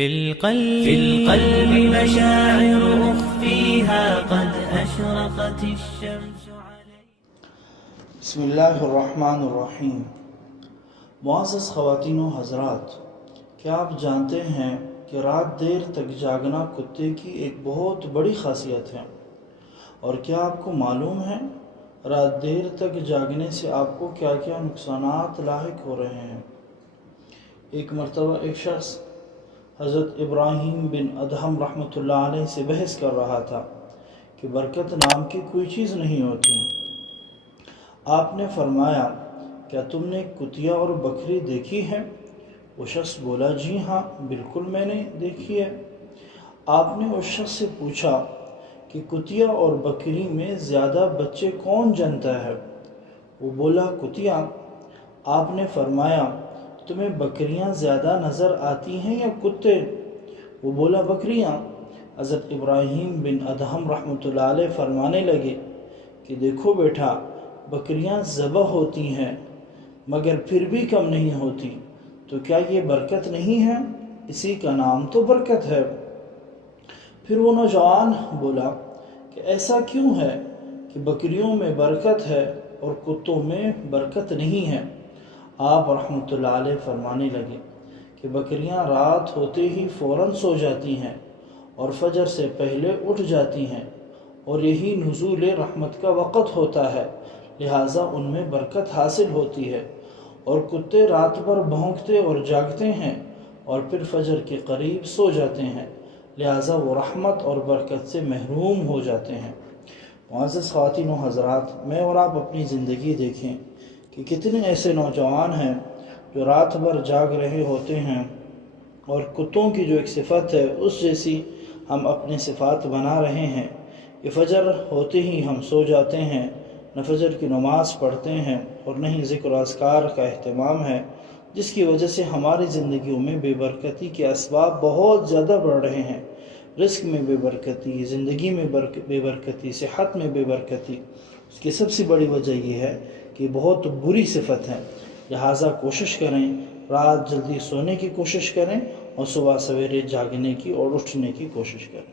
في القلب مشاعر أخفيها قد أشرقت الشمس عليها. بسم اللہ الرحمن الرحیم. معزز خواتین و حضرات، کیا آپ جانتے ہیں کہ رات دیر تک جاگنا کتے کی ایک بہت بڑی خاصیت ہے؟ اور کیا آپ کو معلوم ہے رات دیر تک جاگنے سے آپ کو کیا کیا نقصانات لاحق ہو رہے ہیں؟ ایک مرتبہ ایک شخص حضرت ابراہیم بن ادہم رحمۃ اللہ علیہ سے بحث کر رہا تھا کہ برکت نام کی کوئی چیز نہیں ہوتی. آپ نے فرمایا، کیا تم نے کتیا اور بکری دیکھی ہے؟ وہ شخص بولا، جی ہاں بالکل میں نے دیکھی ہے. آپ نے اس شخص سے پوچھا کہ کتیا اور بکری میں زیادہ بچے کون جنتا ہے؟ وہ بولا، کتیا. آپ نے فرمایا، تمہیں بکریاں زیادہ نظر آتی ہیں یا کتے؟ وہ بولا، بکریاں. حضرت ابراہیم بن ادہم رحمۃ اللہ علیہ فرمانے لگے کہ دیکھو بیٹا، بکریاں ذبح ہوتی ہیں مگر پھر بھی کم نہیں ہوتی، تو کیا یہ برکت نہیں ہے؟ اسی کا نام تو برکت ہے. پھر وہ نوجوان بولا کہ ایسا کیوں ہے کہ بکریوں میں برکت ہے اور کتوں میں برکت نہیں ہے؟ آپ رحمۃ اللہ علیہ فرمانے لگے کہ بکریاں رات ہوتے ہی فوراً سو جاتی ہیں اور فجر سے پہلے اٹھ جاتی ہیں، اور یہی نزول رحمت کا وقت ہوتا ہے، لہٰذا ان میں برکت حاصل ہوتی ہے. اور کتے رات بھر بھونکتے اور جاگتے ہیں اور پھر فجر کے قریب سو جاتے ہیں، لہٰذا وہ رحمت اور برکت سے محروم ہو جاتے ہیں. معزز خواتین و حضرات، میں اور آپ اپنی زندگی دیکھیں کہ کتنے ایسے نوجوان ہیں جو رات بھر جاگ رہے ہوتے ہیں، اور کتوں کی جو ایک صفت ہے اس جیسی ہم اپنے صفات بنا رہے ہیں کہ فجر ہوتے ہی ہم سو جاتے ہیں، نہ فجر کی نماز پڑھتے ہیں اور نہ ہی ذکر و اذکار کا اہتمام ہے، جس کی وجہ سے ہماری زندگیوں میں بے برکتی کے اسباب بہت زیادہ بڑھ رہے ہیں. رزق میں بے برکتی، زندگی میں بے برکتی، صحت میں بے برکتی. اس کی سب سے بڑی وجہ یہ ہے کہ بہت بری صفت ہے. لہٰذا کوشش کریں، رات جلدی سونے کی کوشش کریں اور صبح سویرے جاگنے کی اور اٹھنے کی کوشش کریں.